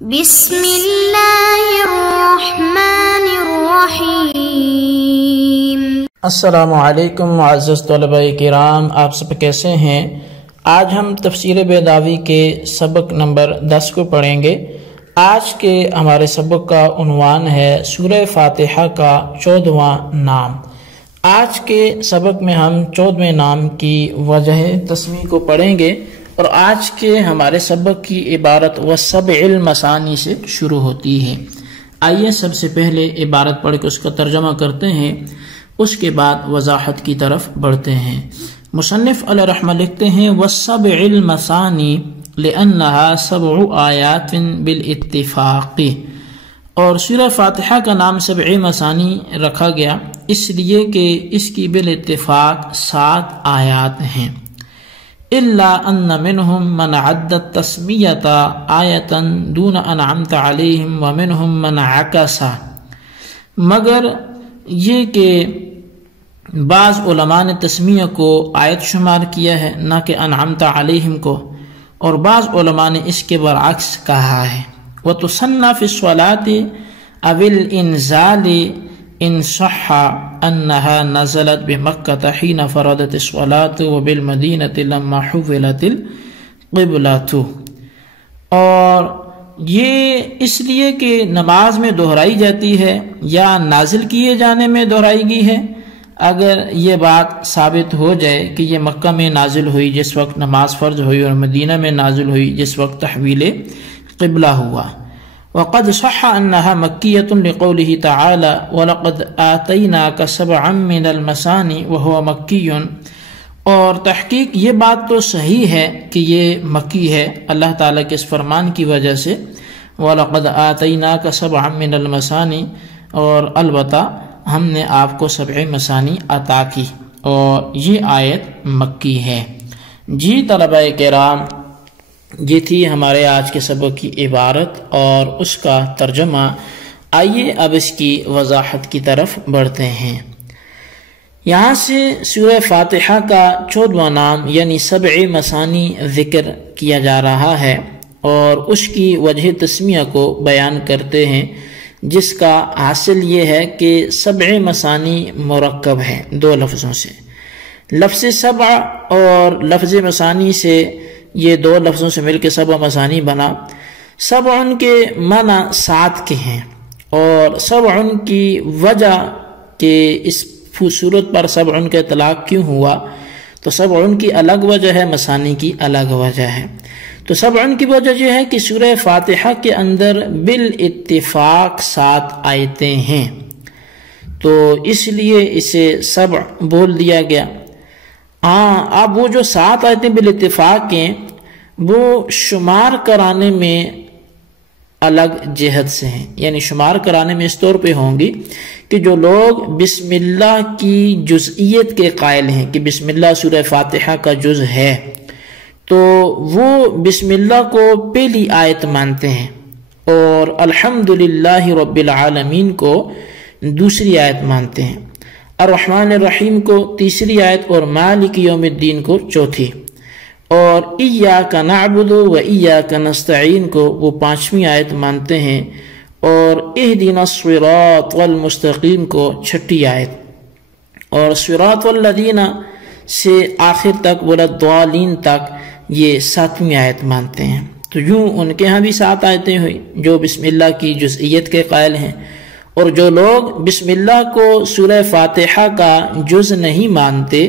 بسم اللہ الرحمن الرحیم۔ السلام علیکم معزز طلباء کرام، آپ سب کیسے ہیں؟ آج ہم تفسیر بیضاوی کے سبق نمبر 10 کو پڑھیں گے۔ آج کے ہمارے سبق کا عنوان ہے سورہ فاتحہ کا 14واں نام۔ آج کے سبق میں ہم 14ویں نام کی وجہ تسمیہ کو پڑھیں گے، اور آج کے ہمارے سبق کی عبارت وَسَبْعِ الْمَثَانِي سے شروع ہوتی ہے۔ آئیے سب سے پہلے عبارت پڑھ کے اس کا ترجمہ کرتے ہیں، اس کے بعد وضاحت کی طرف بڑھتے ہیں۔ مصنف علیہ رحمہ لکھتے ہیں وَسَبْعِ الْمَثَانِي لِأَنَّهَا سَبْعُ آیَاتٍ بِالْاتِّفَاقِ، اور سورہ فاتحہ کا نام سبع مثانی رکھا گیا اس لیے کہ اس کی بالاتفاق 7 آیات ہیں۔ إلا أن منهم من عد التسمية آية دون أنعمت عليهم ومنهم من عكس، مگر یہ کہ بعض علماء نے تسمیہ کو آیت شمار کیا ہے، نہ کہ انعمت علیہم کو، اور بعض علماء نے اس کے برعکس کہا ہے۔ وتصنع في الصلاة أو الإنزال إن صح أنها نزلت بمكة حين فرضت الصلاة وبالمدينة لما حولت القبلة، اور یہ اس لیے کہ نماز میں دہرائی جاتی ہے یا نازل کیے جانے میں دہرائی گئی ہے، اگر یہ بات ثابت ہو جائے کہ یہ مکہ میں نازل ہوئی جس وقت نماز فرض ہوئی، اور مدینہ میں نازل ہوئی جس وقت تحویل قبلہ ہوا۔ وقد صح انها مکیۃ لقوله تعالی ولقد آتیناک سبعا من المثانی وهو مکی، اور تحقیق یہ بات تو صحیح ہے کہ یہ مکی ہے اللہ تعالیٰ کے اس فرمان کی وجہ سے، وَلَقَدْ آتَيْنَاكَ سَبْعًا مِّنَ الْمَثَانِي، اور البتہ ہم نے آپ کو 7 مثانی عطا کی، اور یہ آیت مکی ہے۔ جی طلباء کرام، یہ تھی ہمارے آج کے سبق کی عبارت اور اس کا ترجمہ۔ آئیے اب اس کی وضاحت کی طرف بڑھتے ہیں۔ یہاں سے سورہ فاتحہ کا 14واں نام یعنی 7 مثانی ذکر کیا جا رہا ہے، اور اس کی وجہ تسمیہ کو بیان کرتے ہیں، جس کا حاصل یہ ہے کہ 7 مثانی مرکب ہے 2 لفظوں سے۔ لفظ 7 اور لفظ مثانی سے، یہ 2 لفظوں سے مل کے 7 مثانی بنا۔ 7 کے معنی 7 کے ہیں، اور 7 کی وجہ کہ اس صورت پر 7 کا اطلاق کیوں ہوا، تو 7 کی الگ وجہ ہے، مثانی کی الگ وجہ ہے۔ تو 7 کی وجہ یہ ہے کہ سورہ فاتحہ کے اندر بالاتفاق 7 آیتیں ہیں، تو اس لیے اسے 7 بول دیا گیا۔ اب وہ جو 7 آیتیں بالاتفاق ہیں، وہ شمار کرانے میں الگ جہت سے ہیں، یعنی شمار کرانے میں اس طور پہ ہوں گی کہ جو لوگ بسم اللہ کی جزئیت کے قائل ہیں کہ بسم اللہ سورہ فاتحہ کا جز ہے، تو وہ بسم اللہ کو پہلی آیت مانتے ہیں، اور الحمدللہ رب العالمین کو دوسری آیت مانتے ہیں، الرحمن الرحیم کو تیسری آیت، اور مالک یوم الدین کو چوتھی، اور ایاک نعبد و ایاک نستعین کو وہ 5ویں آیت مانتے ہیں، اور اہدنا الصراط المستقیم کو 6ٹھی آیت، اور صراط والذین سے آخر تک والضالین تک یہ 7ویں آیت مانتے ہیں۔ تو یوں ان کے ہاں بھی 7 آیتیں ہوئی جو بسم اللہ کی جزئیت کے قائل ہیں، اور جو لوگ بسم اللہ کو سورہ فاتحہ کا جز نہیں مانتے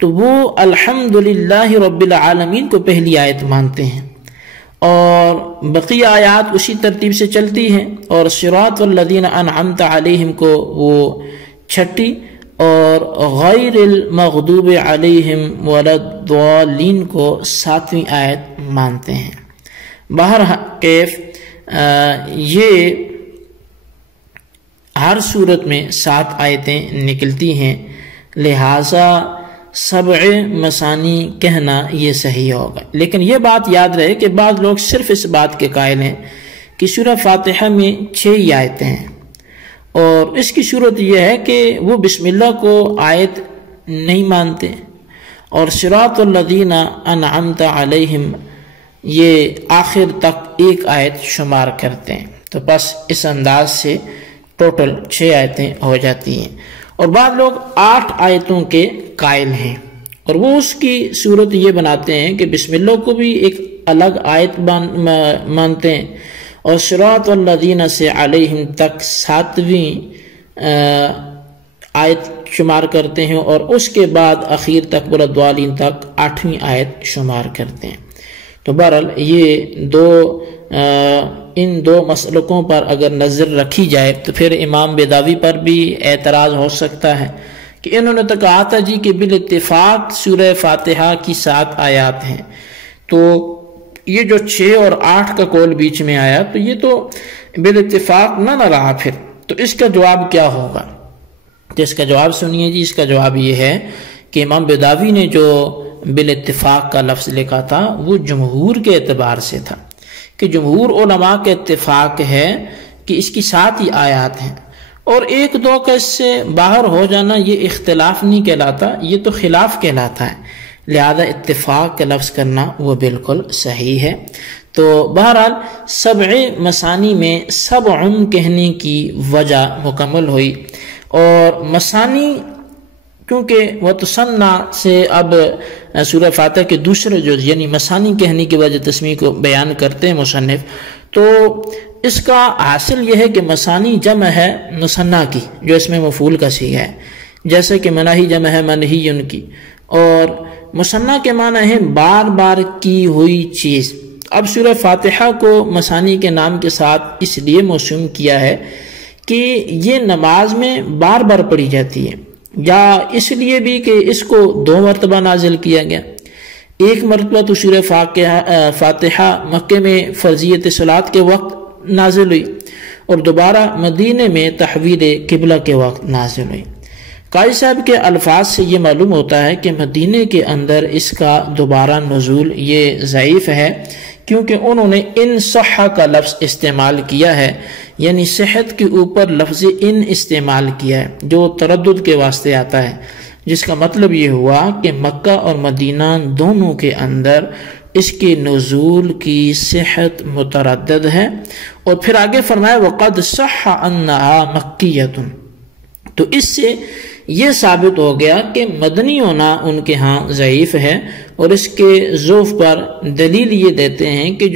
تو وہ الحمدللہ رب العالمین کو پہلی آیت مانتے ہیں، اور بقیہ آیات اسی ترتیب سے چلتی ہیں، اور صراط والذین انعمت علیہم کو وہ 6ٹھی، اور غیر المغضوب علیہم ولا الضالین کو 7ویں آیت مانتے ہیں۔ بہرکیف یہ ہر صورت میں 7 آیتیں نکلتی ہیں، لہٰذا 7 مثانی کہنا یہ صحیح ہوگا۔ لیکن یہ بات یاد رہے کہ بعض لوگ صرف اس بات کے قائل ہیں کہ سورہ فاتحہ میں 6 ہی آیتیں ہیں، اور اس کی صورت یہ ہے کہ وہ بسم اللہ کو آیت نہیں مانتے، اور صراط الذین انعمت علیہم یہ آخر تک ایک آیت شمار کرتے ہیں، تو بس اس انداز سے ٹوٹل 6 آیتیں ہو جاتی ہیں۔ اور بعض لوگ 8 آیتوں کے قائل ہیں، اور وہ اس کی صورت یہ بناتے ہیں کہ بسم اللہ کو بھی ایک الگ آیت مانتے ہیں، اور صراط الذین سے علیہم تک 7ویں آیت شمار کرتے ہیں، اور اس کے بعد اخیر تک والضالین تک 8ویں آیت شمار کرتے ہیں۔ تو بہرحال ان دو مسلکوں پر اگر نظر رکھی جائے تو پھر امام بیضاوی پر بھی اعتراض ہو سکتا ہے کہ انہوں نے تو کہا تھا جی کہ بالاتفاق سورہ فاتحہ کی 7 آیات ہیں، تو یہ جو 6 اور 8 کا قول بیچ میں آیا تو یہ تو بالاتفاق نہ رہا، پھر تو اس کا جواب کیا ہوگا؟ تو اس کا جواب سنیے جی۔ اس کا جواب یہ ہے کہ امام بیضاوی نے جو بالاتفاق کا لفظ لکھا تھا وہ جمہور کے اعتبار سے تھا، کہ جمہور علماء کے اتفاق ہے کہ اس کی 7 ہی آیات ہیں، اور 1-2 کا اس سے باہر ہو جانا یہ اختلاف نہیں کہلاتا، یہ تو خلاف کہلاتا ہے، لہذا اتفاق کا لفظ کرنا وہ بالکل صحیح ہے۔ تو بہرحال 7 مثانی میں 7 کہنے کی وجہ مکمل ہوئی، اور مثانی کیونکہ وہ تسنہ سے اب سورہ فاتحہ کے دوسرے جز یعنی مثانی کہنے کی وجہ تسمیہ کو بیان کرتے ہیں مصنف، تو اس کا حاصل یہ ہے کہ مثانی جمع ہے مثنیٰ کی جو اس میں مفعول کا صیغہ ہے، جیسے کہ مناہی جمع ہے منہی کی، اور مثنیٰ کے معنی ہے بار بار کی ہوئی چیز۔ اب سورہ فاتحہ کو مثانی کے نام کے ساتھ اس لیے موسوم کیا ہے کہ یہ نماز میں بار بار پڑھی جاتی ہے، یا اس لیے بھی کہ اس کو 2 مرتبہ نازل کیا گیا۔ ایک مرتبہ تو سورہ فاتحہ مکے میں فرضیت صلاۃ کے وقت نازل ہوئی، اور دوبارہ مدینے میں تحویل قبلہ کے وقت نازل ہوئی۔ قاضی صاحب کے الفاظ سے یہ معلوم ہوتا ہے کہ مدینے کے اندر اس کا دوبارہ نزول یہ ضعیف ہے، کیونکہ انہوں نے ان صحہ کا لفظ استعمال کیا ہے، یعنی صحت کے اوپر لفظ ان استعمال کیا ہے جو تردد کے واسطے آتا ہے، جس کا مطلب یہ ہوا کہ مکہ اور مدینہ دونوں کے اندر اس کے نزول کی صحت متردد ہے۔ اور پھر آگے فرمایا وَقَدْ صَحَّ أَنَّهَا مَكِّيَّةٌ، تو اس سے یہ ثابت ہو گیا کہ مدنی ہونا ان کے ہاں ضعیف ہے، اور اس کے ضعف پر دلیل یہ دیتے ہیں کہ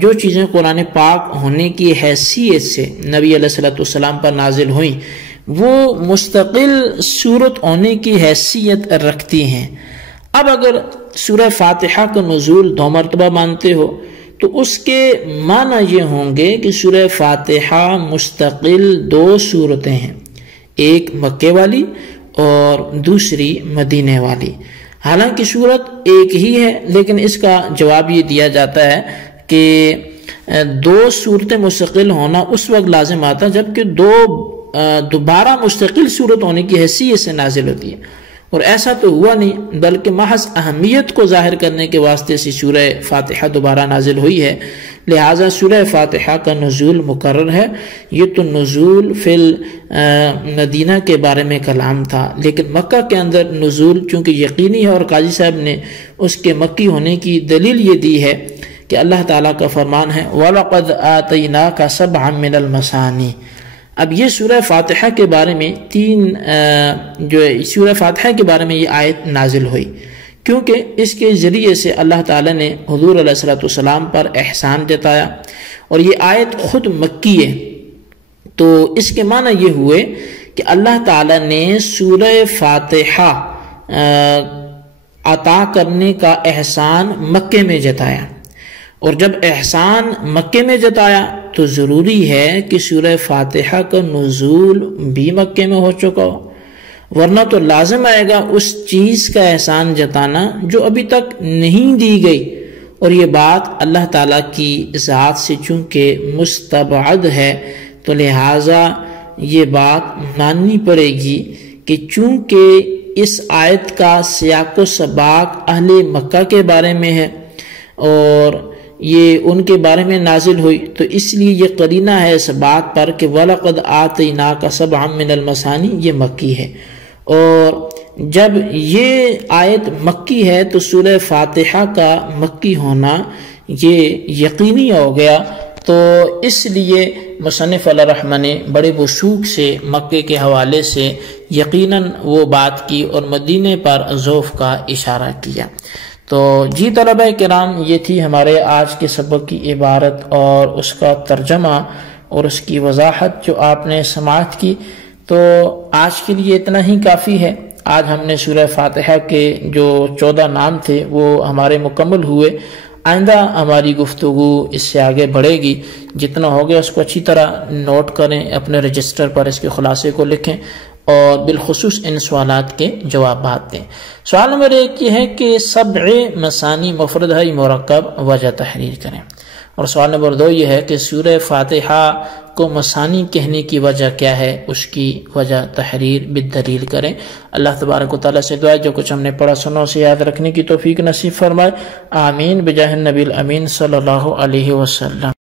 جو چیزیں قرآن پاک ہونے کی حیثیت سے نبی علیہ السلام پر نازل ہوئیں وہ مستقل صورت ہونے کی حیثیت رکھتی ہیں۔ اب اگر سورہ فاتحہ کا نزول 2 مرتبہ مانتے ہو تو اس کے معنی یہ ہوں گے کہ سورہ فاتحہ مستقل 2 صورتیں ہیں، ایک مکے والی اور دوسری مدینے والی۔ حالانکہ صورت ایک ہی ہے، لیکن اس کا جواب یہ دیا جاتا ہے کہ 2 صورتیں مستقل ہونا اس وقت لازم آتا جبکہ 2 دوبارہ مستقل صورت ہونے کی حیثیت سے نازل ہوتی ہے، اور ایسا تو ہوا نہیں، بلکہ محض اہمیت کو ظاہر کرنے کے واسطے سے سورہ فاتحہ دوبارہ نازل ہوئی ہے، لہٰذا سورہ فاتحہ کا نزول مقرر ہے۔ یہ تو نزول فی مدینہ کے بارے میں کلام تھا، لیکن مکہ کے اندر نزول چونکہ یقینی ہے، اور قاضی صاحب نے اس کے مکی ہونے کی دلیل یہ دی ہے کہ اللہ تعالیٰ کا فرمان ہے وَلَقَدْ آتَيْنَاكَ سَبْعًا مِنَ الْمَثَانِي۔ اب یہ سورہ فاتحہ کے بارے میں سورہ فاتحہ کے بارے میں یہ آیت نازل ہوئی، کیونکہ اس کے ذریعے سے اللہ تعالیٰ نے حضور علیہ السلام پر احسان جتایا، اور یہ آیت خود مکی ہے، تو اس کے معنی یہ ہوئے کہ اللہ تعالیٰ نے سورہ فاتحہ عطا کرنے کا احسان مکے میں جتایا، اور جب احسان مکے میں جتایا تو ضروری ہے کہ سورہ فاتحہ کا نزول بھی مکے میں ہو چکا ہو، ورنہ تو لازم آئے گا اس چیز کا احسان جتانا جو ابھی تک نہیں دی گئی، اور یہ بات اللہ تعالیٰ کی ذات سے چونکہ مستبعد ہے تو لہٰذا یہ بات ماننی پڑے گی کہ چونکہ اس آیت کا سیاق و سباق اہل مکہ کے بارے میں ہے اور یہ ان کے بارے میں نازل ہوئی، تو اس لیے یہ قرینہ ہے اس بات پر کہ وَلَقَدْ آتَيْنَاكَ سَبْعًا مِنَ الْمَثَانِي یہ مکی ہے، اور جب یہ آیت مکی ہے تو سورہ فاتحہ کا مکی ہونا یہ یقینی ہو گیا، تو اس لیے مصنف علیہ الرحمہ نے بڑے وثوق سے مکے کے حوالے سے یقیناً وہ بات کی اور مدینے پر ضعف کا اشارہ کیا۔ تو جی طلبہ کرام، یہ تھی ہمارے آج کے سبق کی عبارت اور اس کا ترجمہ اور اس کی وضاحت جو آپ نے سماعت کی۔ تو آج کے لیے اتنا ہی کافی ہے۔ آج ہم نے سورہ فاتحہ کے جو 14 نام تھے وہ ہمارے مکمل ہوئے۔ آئندہ ہماری گفتگو اس سے آگے بڑھے گی، جتنا ہو گیا اس کو اچھی طرح نوٹ کریں، اپنے رجسٹر پر اس کے خلاصے کو لکھیں اور بالخصوص ان سوالات کے جوابات دیں۔ سوال نمبر 1 یہ ہے کہ سبع مثانی مفرد ہے مرکب، وجہ تحریر کریں۔ اور سوال نمبر 2 یہ ہے کہ سورہ فاتحہ کو مثانی کہنے کی وجہ کیا ہے، اس کی وجہ تحریر بالدلیل کریں۔ اللہ تبارک و تعالیٰ سے دعا جو کچھ ہم نے پڑھا سنا اسے یاد رکھنے کی توفیق نصیب فرمائے، آمین بجاہ النبی الامین صلی اللہ علیہ وسلم۔